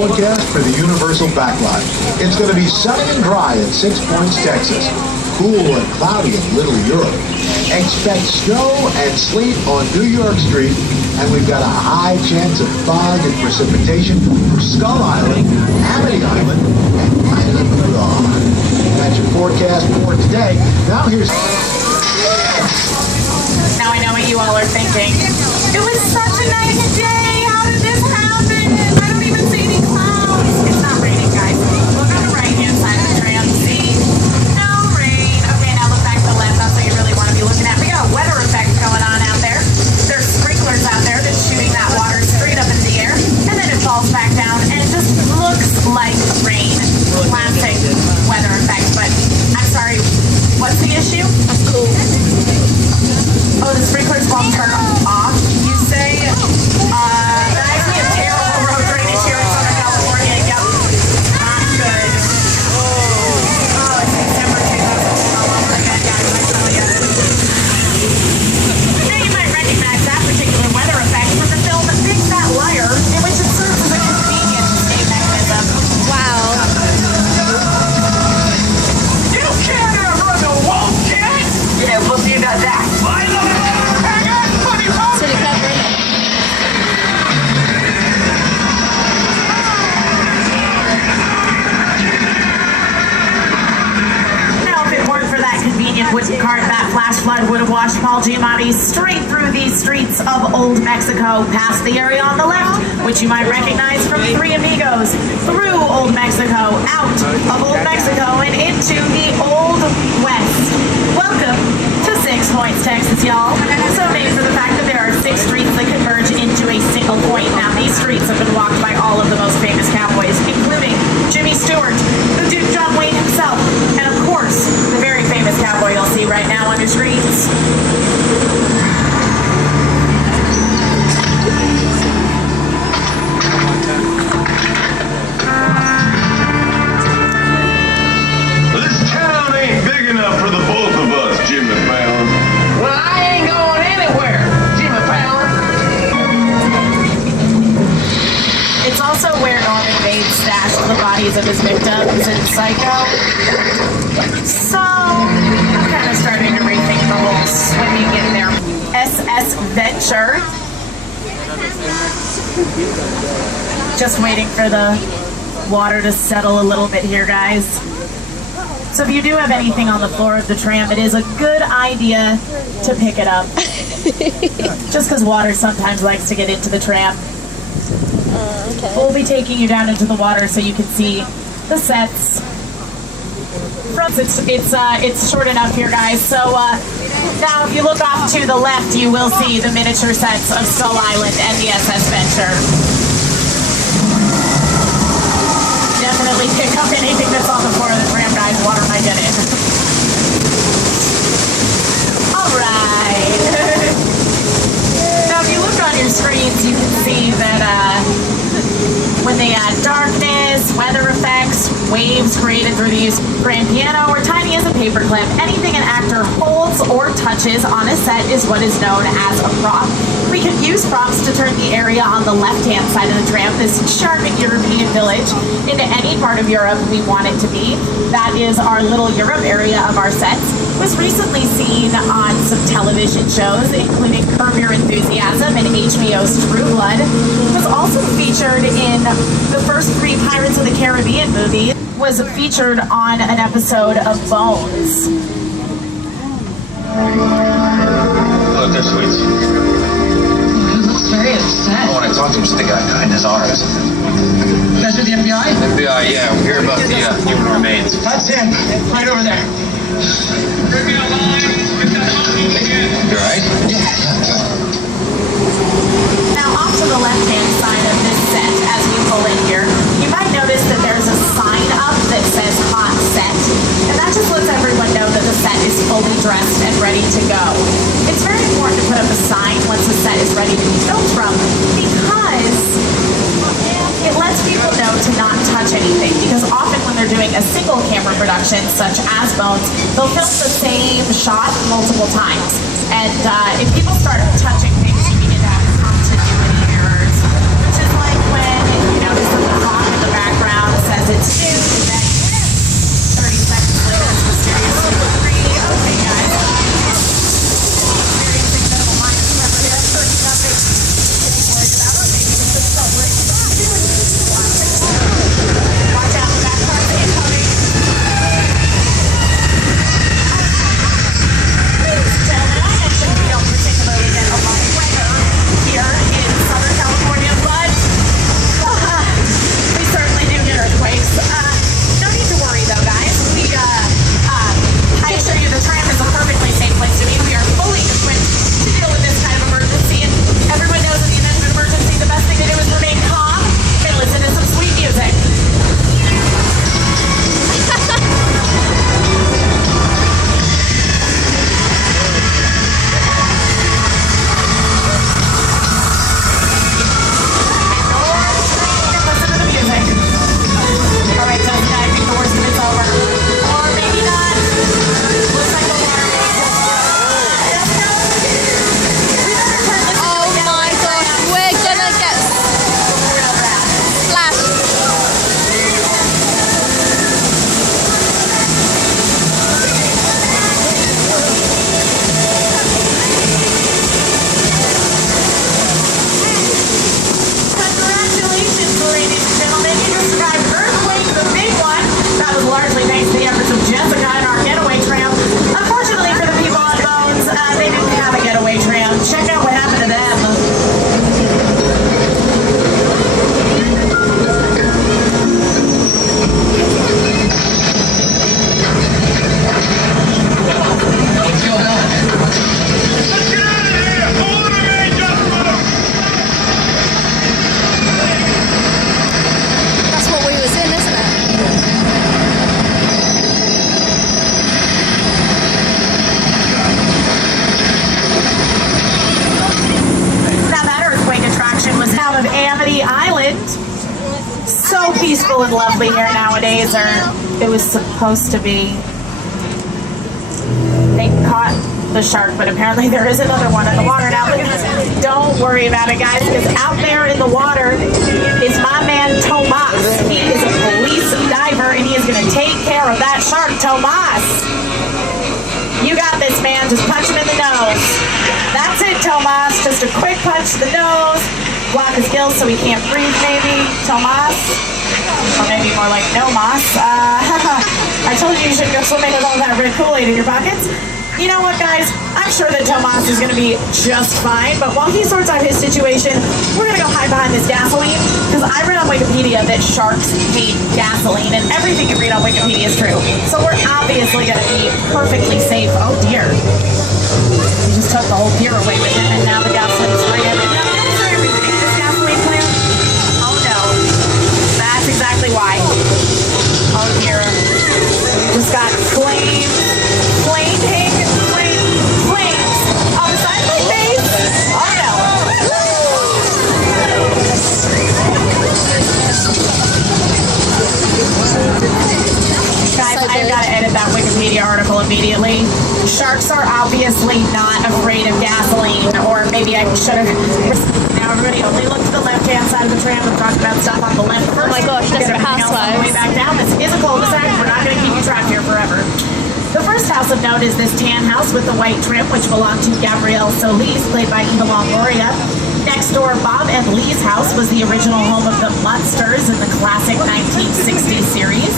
forecast for the Universal Backlot. It's going to be sunny and dry at 6 Points, Texas. Cool and cloudy in Little Europe. Expect snow and sleet on New York Street, and we've got a high chance of fog and precipitation for Skull Island, Amity Island, and Island Broad. That's your forecast for today. Now here's... Now I know what you all are thinking. It was such a nice day. How did this happen? I don't even see any clouds. It's not raining, guys. Look on the right-hand side of the tram. See? No rain. Okay, now look back to the left. That's what you really want to be looking at. We got a weather effect going on out there. There's sprinklers out there that's shooting that water straight up into the air, and then it falls back down, and it just looks like rain. Classic weather effect, but I'm sorry. What's the issue? That's cool. Oh, the sprinklers won't turn off, you say? Guys, we have terrible road drainage here in Southern California. Yep. Not good. Oh, it's December 2012. Again, guys, I tell you. Now you might recognize that particular weather effect from the film Big Fat Liar, in which it serves as a convenient escape mechanism. Wow. You can't outrun the wolf, kid! Yeah, we'll see about that. Wooden cart, that flash flood would have washed Paul Giamatti straight through these streets of Old Mexico, past the area on the left, which you might recognize from Three Amigos, through Old Mexico, out of Old Mexico, and into the Old West. Welcome to 6 Points, Texas, y'all. So named for the fact that there are 6 streets that converge into a single point. Now, these streets have been walked by all of the most famous cowboys, including Jimmy Stewart, the Duke John Wayne himself, and of course, the very famous cowboy you'll see right now on your screens. This town ain't big enough for the both of us, Jimmy Fallon. Well, I ain't going anywhere, Jimmy Fallon. It's also where Norman Bates stashed the bodies of his victims in Psycho. So, I'm kind of starting to rethink the whole swimming in their SS Venture. Just waiting for the water to settle a little bit here, guys. So if you do have anything on the floor of the tram, it is a good idea to pick it up. Just because water sometimes likes to get into the tram. Okay. We'll be taking you down into the water so you can see the sets. It's short enough here, guys. So now if you look off to the left, you will see the miniature sets of Skull Island and the SS Venture. Definitely pick up anything that's on the floor of the tram, guys. Water might get in. All right. Now, if you look on your screens, you can see that when they add darkness, weather effects, waves created through the use of grand piano, or tiny as a paperclip, anything an actor holds or touches on a set is what is known as a prop. We can use props to turn the area on the left-hand side of the tram, this charming European village, into any part of Europe we want it to be. That is our little Europe area of our sets. Was recently seen on some television shows, including Curb Your Enthusiasm and HBO's True Blood. Was also featured in the first 3 Pirates of the Caribbean movies. Was featured on an episode of Bones. Look, they're sweet. He looks very upset. When I talk to him, just the guy behind his arms. That's with the FBI? FBI, yeah, we hear about the human remains. That's him, right over there. You alright? Yeah. Now, off to the left-hand side of this set, as we pull in here, you might notice that there's a sign up that says Hot Set, and that just lets everyone know that the set is fully dressed and ready to go. It's very important to put up a sign once the set is ready to be filmed from, because it lets people know to not touch anything, because often when they're doing a single camera production, such as Bones, they'll film the same shot multiple times. And if people start touching things, you begin to have continuity errors, which is like when you notice that the clock so peaceful and lovely here nowadays, or it was supposed to be. They caught the shark, but apparently there is another one in the water now. Don't worry about it, guys, because out there in the water is my man Tomas. He is a police diver, and he is going to take care of that shark. Tomas, you got this, man. Just punch him in the nose. That's it, Tomas. Just a quick punch to the nose. Block his gills so he can't breathe, maybe. Tomas. Or maybe more like no Moss. I told you shouldn't go swimming with all that red Kool-Aid in your pockets. You know what, guys? I'm sure that Tomas is going to be just fine, but while he sorts out his situation, we're going to go hide behind this gasoline, because I read on Wikipedia that sharks hate gasoline, and everything you read on Wikipedia is true. So we're obviously going to be perfectly safe. Oh, dear. He just took the whole gear away with him, and now the gasoline's sprayed everything. This gasoline plant? Oh, no. That's exactly why. Oh, dear. We just got flames on the side of my face. Oh, no. Guys, I've got to edit that Wikipedia article immediately. Sharks are obviously not afraid of gasoline, or maybe I should have. Now, everybody, only look to the left-hand side of the tram. I'm talking about stuff on the left first. Oh my gosh, Desperate Housewives. On the way back down. This is a cul-de-sac. We're not going to keep you trapped here forever. The first house of note is this tan house with the white trim, which belonged to Gabrielle Solis, played by Eva Longoria. Next door, Bob and Lee's house was the original home of the Munsters in the classic 1960s series.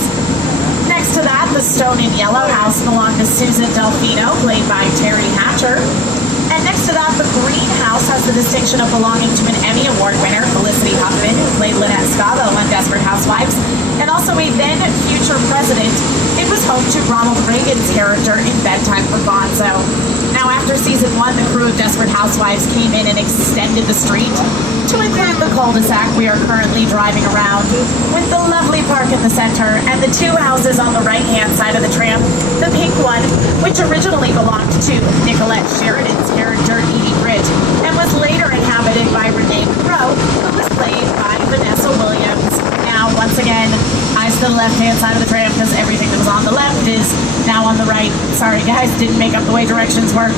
Next to that, the stone and yellow house belonged to Susan Delfino, played by Terry Hatcher. And next to that, the green house has the distinction of belonging to an Emmy Award winner, Felicity Huffman, who played Lynette Scavo on Desperate Housewives, and also a then future president. It was home to Ronald Reagan's character in Bedtime for Bonzo. Now, after season 1, the crew of Desperate Housewives came in and extended the street to include the cul-de-sac we are currently driving around, with the lovely park in the center and the two houses on the right-hand side of the tram. The pink one, which originally belonged to Nicolette Sheridan's character Edie Britt, and was later inhabited by Renee Monroe, who was played by Vanessa Williams. Now, once again, eyes to the left-hand side of the tram, because everything that was on the left is now on the right. Sorry, guys, didn't make up the way directions work.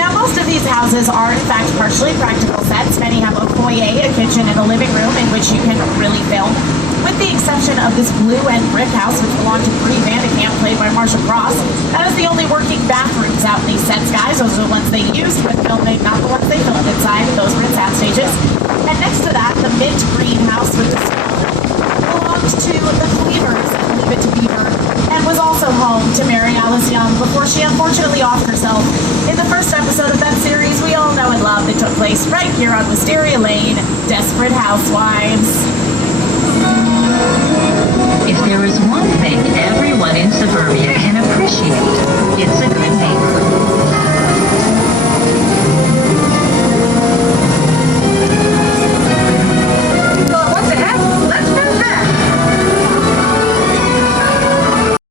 Now, most of these houses are, in fact, partially practical sets. Many have a foyer, a kitchen, and a living room in which you can really film, with the exception of this blue and brick house, which belonged to Bree Vandekamp, played by Marsha Cross. That is the only working bathrooms out in these sets, guys. Those are the ones they used with filming, not the ones they filmed inside. Those were in sound stages. And next to that, the mint green house with the belonged to the Cleavers and Leave It to Beaver, and was also home to Mary Alice Young before she unfortunately offed herself in the first episode of that series we all know and love that took place right here on Wisteria Lane, Desperate Housewives. If there is one thing everyone in suburbia can appreciate, it's a